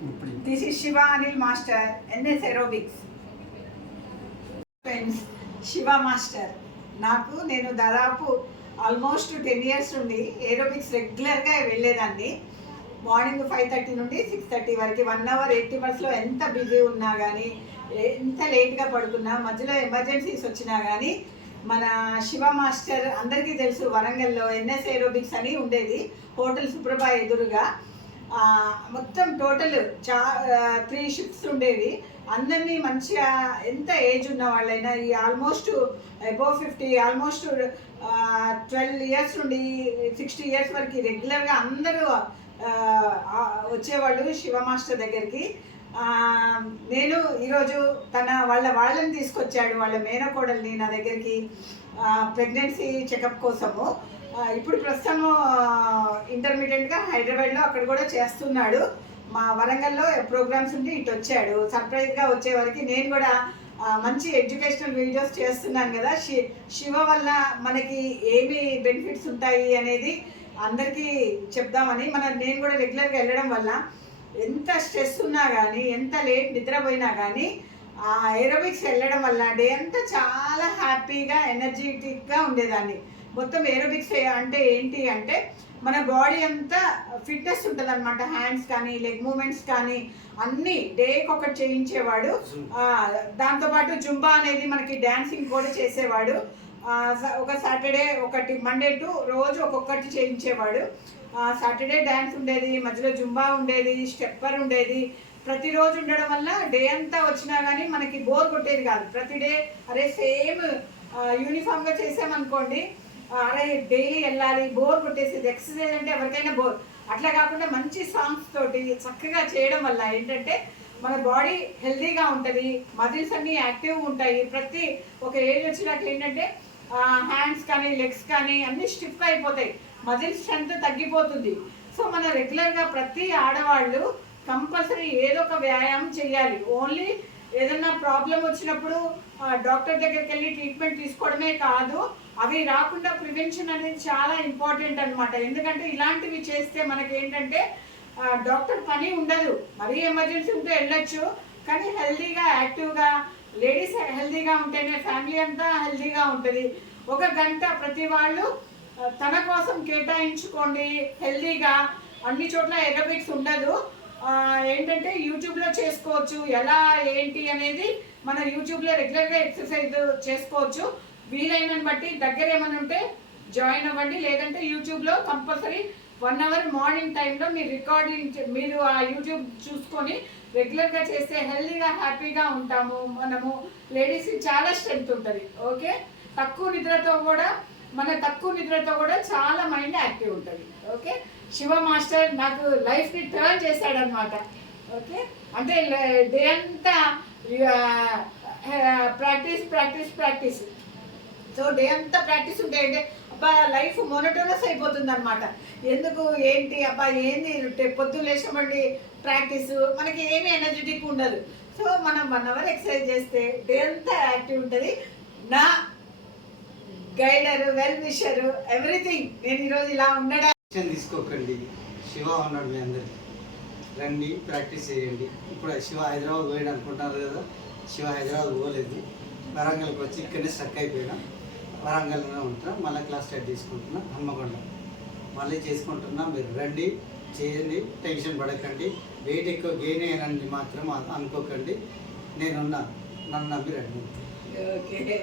This is Shiva Anil Master, NS Aerobics. Friends, Shiva Master. నేను దాదాపు almost 10 years నుండి aerobics రెగ్యులర్గా వెళ్ళేదాన్ని. మార్నింగ్ 5:30 నుండి 6:30 వరకు 1 అవర్ 80 మినిట్స్లో ఎంత బిజీ ఉన్నా కానీ, ఎంత లేట్గా పడుకున్నా, మధ్యలో ఎమర్జెన్సీస్ వచ్చినా కానీ మన శివ మాస్టర్ అందరికీ తెలుసు, వరంగల్లో ఎన్ఎస్ ఏరోబిక్స్ అని ఉండేది, హోటల్ సుప్రభ ఎదురుగా. మొత్తం టోటల్ 3 షిఫ్ట్స్ ఉండేవి. అందరినీ మంచిగా ఎంత ఏజ్ ఉన్న వాళ్ళైనా, ఈ ఆల్మోస్ట్ అబోవ్ 50, ఆల్మోస్ట్ 12 ఇయర్స్ నుండి 60 ఇయర్స్ వరకు రెగ్యులర్గా అందరూ వచ్చేవాళ్ళు శివ మాస్టర్ దగ్గరికి. నేను ఈరోజు వాళ్ళని తీసుకొచ్చాడు, వాళ్ళ మేనకోడల్ని నా దగ్గరికి ప్రెగ్నెన్సీ చెకప్ కోసము. ఇప్పుడు ప్రస్తుతం ఇంటర్మీడియట్గా హైదరాబాద్లో అక్కడ కూడా చేస్తున్నాడు. మా వరంగల్లో ప్రోగ్రామ్స్ ఉండి ఇటు వచ్చాడు. సర్ప్రైజ్గా వచ్చే వరకు నేను కూడా మంచి ఎడ్యుకేషనల్ వీడియోస్ చేస్తున్నాను కదా. శివ వల్ల మనకి ఏమి బెనిఫిట్స్ ఉంటాయి అనేది అందరికీ చెప్దామని. నేను కూడా రెగ్యులర్గా వెళ్ళడం వల్ల ఎంత స్ట్రెస్ ఉన్నా కానీ, ఎంత లేట్ నిద్రపోయినా కానీ, ఏరోబిక్స్ వెళ్ళడం వల్ల డే అంతా చాలా హ్యాపీగా ఎనర్జెటిక్గా ఉండేదాన్ని. మొత్తం ఏరోబిక్స్ అంటే ఏంటి అంటే మన బాడీ అంతా ఫిట్నెస్ ఉంటుంది అనమాట. హ్యాండ్స్ కానీ, లెగ్ మూమెంట్స్ కానీ అన్నీ డేకి ఒకటి చేయించేవాడు. దాంతోపాటు జుంబా అనేది మనకి డ్యాన్సింగ్ కూడా చేసేవాడు. ఒక సాటర్డే ఒకటి, మండే టు రోజు ఒక్కొక్కటి చేయించేవాడు. సాటర్డే డ్యాన్స్ ఉండేది, మధ్యలో జుంబా ఉండేది, స్టెప్పర్ ఉండేది. ప్రతిరోజు ఉండడం వల్ల డే అంతా వచ్చినా కానీ మనకి బోర్ కొట్టేది కాదు. ప్రతి డే అరే సేమ్ యూనిఫామ్గా చేసామనుకోండి, అరే డైలీ వెళ్ళాలి, బోర్ కొట్టేసేది. ఎక్సర్సైజ్ అంటే ఎవరికైనా బోర్. అట్లా కాకుండా మంచి సాంగ్స్ తోటి చక్కగా చేయడం వల్ల ఏంటంటే మన బాడీ హెల్తీగా ఉంటుంది, మజిల్స్ అన్నీ యాక్టివ్గా ఉంటాయి. ప్రతి ఒక ఏజ్ వచ్చినాక ఏంటంటే హ్యాండ్స్ కానీ, లెగ్స్ కానీ అన్నీ స్టిఫ్గా అయిపోతాయి, మజిల్ స్ట్రెంత్ తగ్గిపోతుంది. సో మన రెగ్యులర్గా ప్రతి ఆడవాళ్ళు కంపల్సరీ ఏదో ఒక వ్యాయామం చేయాలి. ఓన్లీ ఏదన్నా ప్రాబ్లం వచ్చినప్పుడు డాక్టర్ దగ్గరికి వెళ్ళి ట్రీట్మెంట్ తీసుకోవడమే కాదు, అవి రాకుండా ప్రివెన్షన్ అనేది చాలా ఇంపార్టెంట్ అనమాట. ఎందుకంటే ఇలాంటివి చేస్తే మనకి ఏంటంటే డాక్టర్ పని ఉండదు. మరీ ఎమర్జెన్సీ ఉంటే వెళ్ళొచ్చు, కానీ హెల్తీగా, యాక్టివ్గా, లేడీస్ హెల్తీగా ఉంటేనే ఫ్యామిలీ అంతా హెల్తీగా ఉంటుంది. 1 గంట ప్రతి వాళ్ళు తన కోసం కేటాయించుకోండి హెల్తీగా. అన్ని చోట్ల ఏరోబిక్స్ ఉండదు, ఏంటంటే యూట్యూబ్లో చేసుకోవచ్చు. ఎలా ఏంటి అనేది మన యూట్యూబ్లో రెగ్యులర్గా ఎక్సర్సైజ్ చేసుకోవచ్చు. వీలైనని బట్టి దగ్గర ఏమైనా ఉంటే జాయిన్ అవ్వండి, లేదంటే యూట్యూబ్లో కంపల్సరీ 1 అవర్ మార్నింగ్ టైంలో మీరు ఆ యూట్యూబ్ చూసుకొని రెగ్యులర్గా చేస్తే హెల్తీగా, హ్యాపీగా ఉంటాము మనము. లేడీస్కి చాలా స్ట్రెంగ్త్ ఉంటుంది. ఓకే, తక్కువ నిద్రతో కూడా చాలా మైండ్ యాక్టివ్ ఉంటుంది. ఓకే, శివ మాస్టర్ నాకు లైఫ్ని టర్న్ చేశాడనమాట. ఓకే, అంటే డే అంతా ప్రాక్టీస్. సో డే అంతా ప్రాక్టీస్ ఉంటే అబ్బా లైఫ్ మోనోటోనస్ అయిపోతుంది అనమాట. ఎందుకు ఏంటి అబ్బా ఏంది పొద్దున్న లేచామండి ప్రాక్టీస్, మనకి ఏమీ ఎనర్జెటిక్ ఉండదు. సో మనం 1 అవర్ ఎక్సర్సైజ్ చేస్తే డే అంతా యాక్టివ్ ఉంటుంది. నా గైడర్, వెల్ విషర్, ఎవ్రీథింగ్. నేను ఈరోజు ఇలా ఉండడం తీసుకోకండి. శివ ఉన్నాడు మీ అందరికి, రండి ప్రాక్టీస్ చేయండి. ఇప్పుడు శివ హైదరాబాద్ పోయాడు అనుకుంటున్నారు కదా, శివ హైదరాబాద్ పోలేదు, వరంగల్కి వచ్చి ఇక్కడనే స్ట్రక్ అయిపోయినా. వరంగల్లోనే ఉంటున్నా, మళ్ళీ క్లాస్ స్టార్ట్ చేసుకుంటున్నా హన్మకొండ, మళ్ళీ చేసుకుంటున్నా. మీరు రండి, చేయండి, టెన్షన్ పడకండి. వెయిట్ ఎక్కువ గెయిన్ అయ్యానని మాత్రం అనుకోకండి. నేనున్నా, నన్ను నమ్మి రండి. ఓకే.